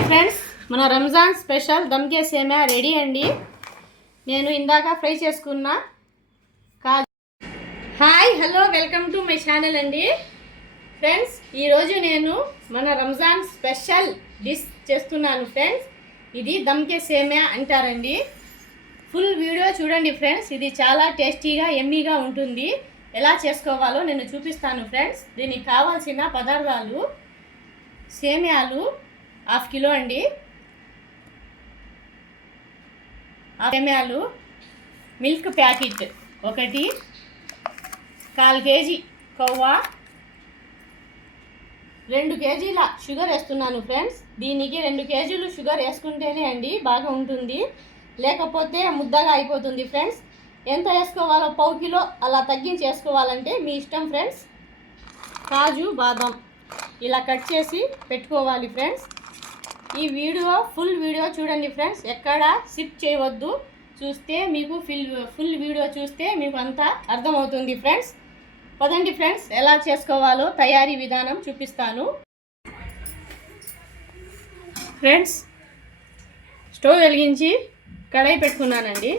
Friends, మన Ramzan special దమ్కే సేమియా ready అండి. నేను ఇందాక ఫ్రై చేసుకున్న కాజు. Hi, hello, welcome to my channel అండి. ఫ్రెండ్స్, ఈరోజు నేను మన రంజాన్ స్పెషల్ డిష్ చేస్తున్నాను ఫ్రెండ్స్. ఇది దమ్కే సేమియా అంటారండి. ఫుల్ వీడియో చూడండి ఫ్రెండ్స్. ఇది చాలా టేస్టీగా యమ్మీగా ఉంటుంది. ఎలా చేసుకోవాలో నేను చూపిస్తాను ఫ్రెండ్స్. దీనికి కావాల్సిన పదార్థాలు: సేమియాలు 1/2 కిలో అండి, సేమియాలు, మిల్క్ ప్యాకెట్ 1, 1/4 కేజీ కొవ్వా, 2 కేజీల షుగర్ వేస్తున్నాను ఫ్రెండ్స్. దీనికి 2 కేజీలు షుగర్ వేసుకుంటేనే అండి బాగా ఉంటుంది, లేకపోతే ముద్దగా అయిపోతుంది ఫ్రెండ్స్. ఎంత వేసుకోవాలో 1/4 కిలో అలా తగ్గించి వేసుకోవాలంటే మీ ఇష్టం ఫ్రెండ్స్. కాజు బాదం ఇలా కట్ చేసి పెట్టుకోవాలి ఫ్రెండ్స్. ఈ వీడియో ఫుల్ వీడియో చూడండి ఫ్రెండ్స్, ఎక్కడ స్కిప్ చేయవద్దు. చూస్తే మీకు ఫుల్ వీడియో చూస్తే మీకు అంతా అర్థమవుతుంది ఫ్రెండ్స్. పదండి ఫ్రెండ్స్, ఎలా చేసుకోవాలో తయారీ విధానం చూపిస్తాను ఫ్రెండ్స్. స్టవ్ వెలిగించి కడాయి పెట్టుకున్నానండి.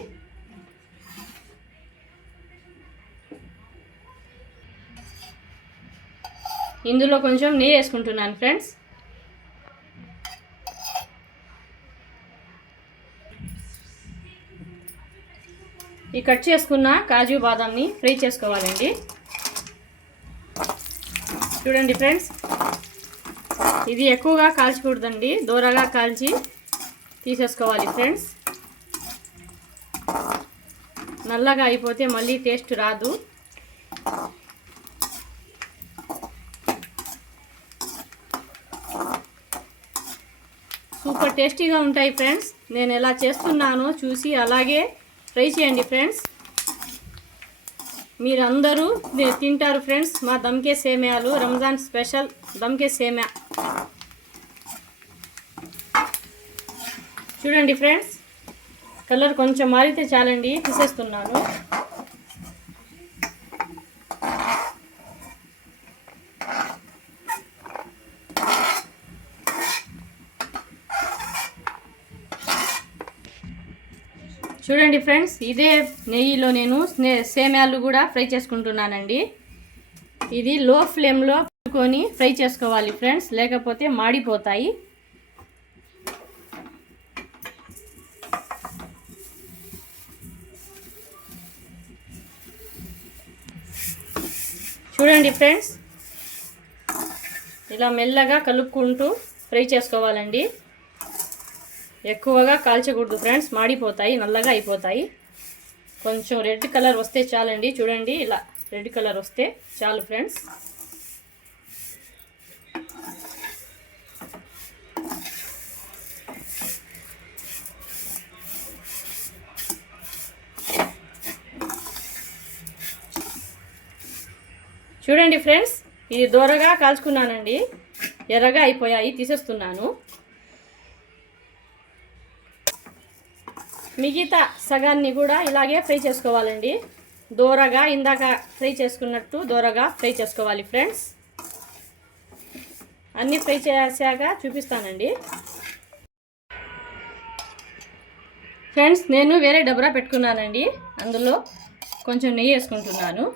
ఇందులో కొంచెం నెయ్యి వేసుకుంటున్నాను ఫ్రెండ్స్. ఈ కట్ చేసుకున్న కాజు బాదాంని ఫ్రై చేసుకోవాలండి. చూడండి ఫ్రెండ్స్, ఇది ఎక్కువగా కాల్చకూడదండి, దూరగా కాల్చి తీసేసుకోవాలి ఫ్రెండ్స్. నల్లగా అయిపోతే మళ్ళీ టేస్ట్ రాదు. సూపర్ టేస్టీగా ఉంటాయి ఫ్రెండ్స్. నేను ఎలా చేస్తున్నానో చూసి అలాగే ట్రై చేయండి ఫ్రెండ్స్. మీరందరూ తింటారు ఫ్రెండ్స్ మా దమ్కే సేమియాలు. రంజాన్ స్పెషల్ దమ్కే సేమియా. చూడండి ఫ్రెండ్స్, కలర్ కొంచెం మారితే చాలండి, తీసేస్తున్నాను. చూడండి ఫ్రెండ్స్, ఇదే నెయ్యిలో నేను సేమియాలు కూడా ఫ్రై చేసుకుంటున్నానండి. ఇది లో ఫ్లేమ్లో పెట్టుకొని ఫ్రై చేసుకోవాలి ఫ్రెండ్స్, లేకపోతే మాడిపోతాయి. చూడండి ఫ్రెండ్స్, ఇలా మెల్లగా కలుపుకుంటూ ఫ్రై చేసుకోవాలండి. ఎక్కువగా కాల్చకూడదు ఫ్రెండ్స్, మాడిపోతాయి, నల్లగా అయిపోతాయి. కొంచెం రెడ్ కలర్ వస్తే చాలండి. చూడండి, ఇలా రెడ్ కలర్ వస్తే చాలు ఫ్రెండ్స్. చూడండి ఫ్రెండ్స్, ఇది దూరగా కాల్చుకున్నానండి, ఎర్రగా అయిపోయాయి, తీసేస్తున్నాను. మిగతా సగాన్ని కూడా ఇలాగే ఫ్రై చేసుకోవాలండి. దూరగా ఇందాక ఫ్రై చేసుకున్నట్టు దూరగా ఫ్రై చేసుకోవాలి ఫ్రెండ్స్. అన్నీ ఫ్రై చేసాక చూపిస్తానండి ఫ్రెండ్స్. నేను వేరే డబరా పెట్టుకున్నానండి, అందులో కొంచెం నెయ్యి వేసుకుంటున్నాను.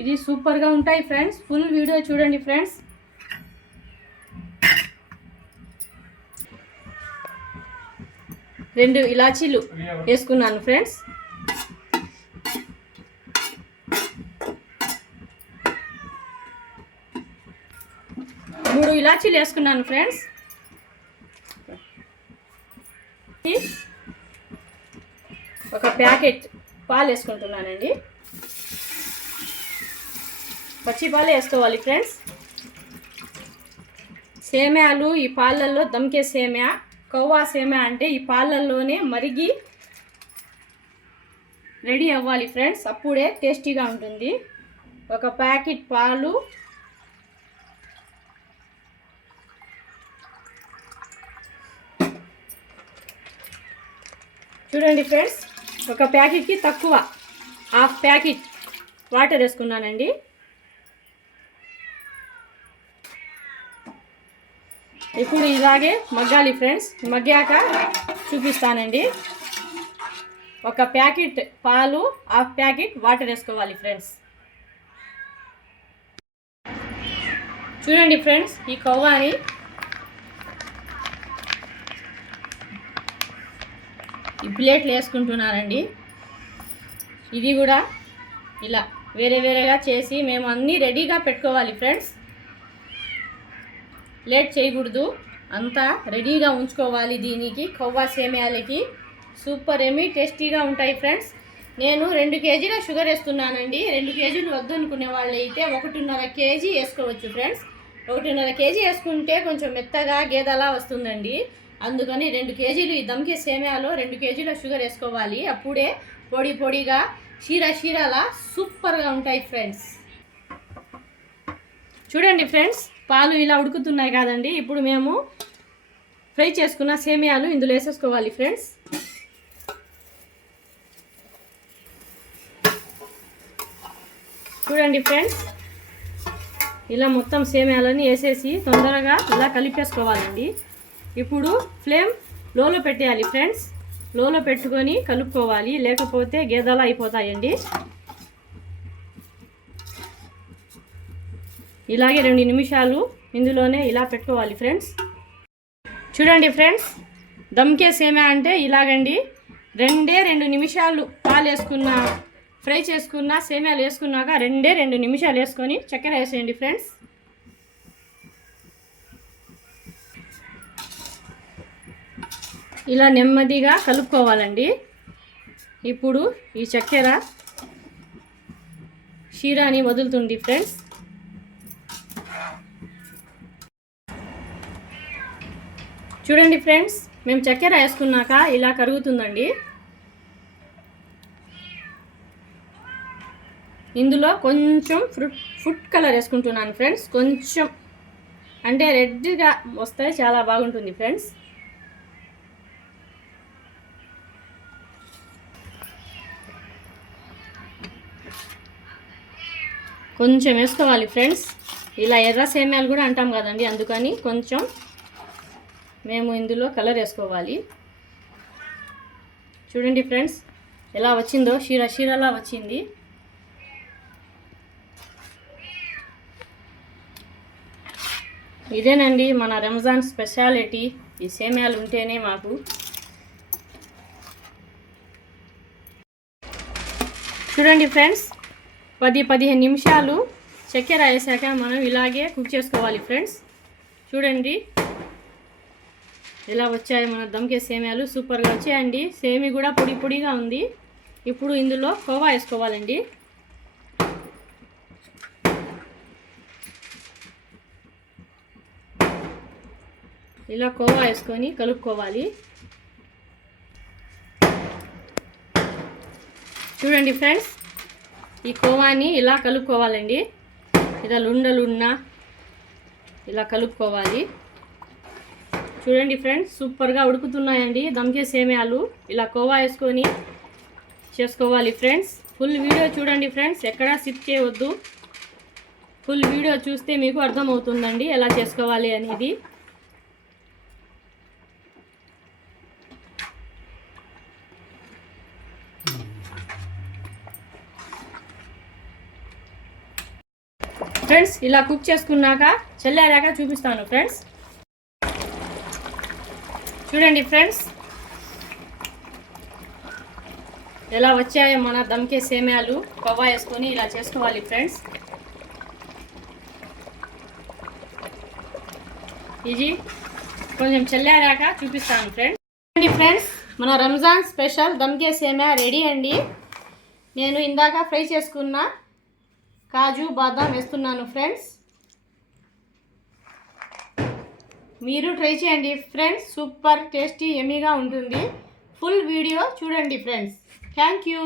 ఇది సూపర్గా ఉంటాయి ఫ్రెండ్స్. ఫుల్ వీడియో చూడండి ఫ్రెండ్స్. రెండు ఇలాచీలు వేసుకున్నాను ఫ్రెండ్స్. మూడు ఇలాచీలు వేసుకున్నాను ఫ్రెండ్స్. ఒక ప్యాకెట్ పాలు వేసుకుంటున్నానండి. పచ్చి పాలు వేసుకోవాలి ఫ్రెండ్స్. సేమియాలు ఈ పాలల్లో దమ్కే సేమియా, కవ్వా సేమియా అంటే ఈ పాలల్లోనే మరిగి రెడీ అవ్వాలి ఫ్రెండ్స్, అప్పుడే టేస్టీగా ఉంటుంది. ఒక ప్యాకెట్ పాలు, చూడండి ఫ్రెండ్స్, ఒక ప్యాకెట్కి తక్కువ హాఫ్ ప్యాకెట్ వాటర్ వేసుకున్నానండి. ఇప్పుడు ఇలాగే మగ్గాలి ఫ్రెండ్స్. మగ్గాక చూపిస్తానండి. ఒక ప్యాకెట్ పాలు హాఫ్ ప్యాకెట్ వాటర్ వేసుకోవాలి ఫ్రెండ్స్. చూడండి ఫ్రెండ్స్, ఈ కోవాని ఈ ప్లేట్లు వేసుకుంటున్నానండి. ఇది కూడా ఇలా వేరే వేరేగా చేసి మేము అన్నీ రెడీగా పెట్టుకోవాలి ఫ్రెండ్స్. లేట్ చేయకూడదు, అంతా రెడీగా ఉంచుకోవాలి. దీనికి కోవా సేమియాలకి సూపర్ ఎమీ టేస్టీగా ఉంటాయి ఫ్రెండ్స్. నేను 2 కేజీల షుగర్ వేస్తున్నానండి. 2 కేజీలు వద్దనుకునే వాళ్ళు అయితే 1.5 కేజీ వేసుకోవచ్చు ఫ్రెండ్స్. 1.5 కేజీ వేసుకుంటే కొంచెం మెత్తగా గేదలా వస్తుందండి. అందుకని 2 కేజీలు ఈ దమ్కే సేమియాలో 2 కేజీల షుగర్ వేసుకోవాలి. అప్పుడే పొడి పొడిగా షీరాలా సూపర్గా ఉంటాయి ఫ్రెండ్స్. చూడండి ఫ్రెండ్స్, పాలు ఇలా ఉడుకుతున్నాయి కదండి. ఇప్పుడు మేము ఫ్రై చేసుకున్న సేమియాలు ఇందులో వేసేసుకోవాలి ఫ్రెండ్స్. చూడండి ఫ్రెండ్స్, ఇలా మొత్తం సేమియాలని వేసేసి తొందరగా ఇలా కలిపేసుకోవాలండి. ఇప్పుడు ఫ్లేమ్ లోలో పెట్టేయాలి ఫ్రెండ్స్. లోలో పెట్టుకొని కలుపుకోవాలి, లేకపోతే గేదలా అయిపోతాయండి. ఇలాగే 2 నిమిషాలు ఇందులోనే ఇలా పెట్టుకోవాలి ఫ్రెండ్స్. చూడండి ఫ్రెండ్స్, దమ్కే సేమియా అంటే ఇలాగండి. 2 నిమిషాలు పాలు వేసుకున్న ఫ్రై చేసుకున్న సేమియాలు వేసుకున్నాక 2 నిమిషాలు వేసుకొని చక్కెర వేసేయండి ఫ్రెండ్స్. ఇలా నెమ్మదిగా కలుపుకోవాలండి. ఇప్పుడు ఈ చక్కెర షీరాని వదులుతుంది ఫ్రెండ్స్. చూడండి ఫ్రెండ్స్, మేము చక్కెర వేసుకున్నాక ఇలా కరుగుతుందండి. ఇందులో కొంచెం ఫుడ్ కలర్ వేసుకుంటున్నాను ఫ్రెండ్స్. కొంచెం అంటే రెడ్గా వస్తే చాలా బాగుంటుంది ఫ్రెండ్స్. కొంచెం వేసుకోవాలి ఫ్రెండ్స్. ఇలా ఎర్ర సేమియాలు కూడా అంటాం కదండి, అందుకని కొంచెం మేము ఇందులో కలర్ వేసుకోవాలి. చూడండి ఫ్రెండ్స్, ఎలా వచ్చిందో షీరాలా వచ్చింది. ఇదేనండి మన రంజాన్ స్పెషాలిటీ. ఈ సేమియాలు ఉంటేనే మాకు. చూడండి ఫ్రెండ్స్, 10-15 నిమిషాలు చక్కెర వేసాక మనం ఇలాగే కుక్ చేసుకోవాలి ఫ్రెండ్స్. చూడండి ఎలా వచ్చాయి మన దమ్కే సేమియాలు. సూపర్గా వచ్చాయండి. సేమి కూడా పొడి పొడిగా ఉంది. ఇప్పుడు ఇందులో కోవా వేసుకోవాలండి. ఇలా కోవా వేసుకొని కలుపుకోవాలి. చూడండి ఫ్రెండ్స్, ఈ కోవాని ఇలా కలుపుకోవాలండి. ఇలా లుండలున్నా ఇలా కలుపుకోవాలి. చూడండి ఫ్రెండ్స్, సూపర్గా ఉడుకుతున్నాయండి దమ్కే సేమియాలు. ఇలా కోవా వేసుకొని చేసుకోవాలి ఫ్రెండ్స్. ఫుల్ వీడియో చూడండి ఫ్రెండ్స్, ఎక్కడా స్కిప్ చేయవద్దు. ఫుల్ వీడియో చూస్తే మీకు అర్థమవుతుందండి ఎలా చేసుకోవాలి అనేది. ఫ్రెండ్స్, ఇలా కుక్ చేసుకున్నాక చల్లారాక చూపిస్తాను ఫ్రెండ్స్. చూడండి ఫ్రెండ్స్, ఎలా వచ్చాయో మన దమ్కే సేమియాలు. కోవా వేసుకొని ఇలా చేసుకోవాలి ఫ్రెండ్స్. ఇది కొంచెం చల్లారాక చూపిస్తాను ఫ్రెండ్స్. చూడండి ఫ్రెండ్స్, మన రంజాన్ స్పెషల్ దమ్కే సేమియా రెడీ అండి. నేను ఇందాక ఫ్రై చేసుకున్న కాజు బాదాం వేస్తున్నాను ఫ్రెండ్స్. మీరు ట్రై చేయండి ఫ్రెండ్స్, సూపర్ టేస్టీ ఎమ్మీగా ఉంటుంది. ఫుల్ వీడియో చూడండి ఫ్రెండ్స్. Thank you.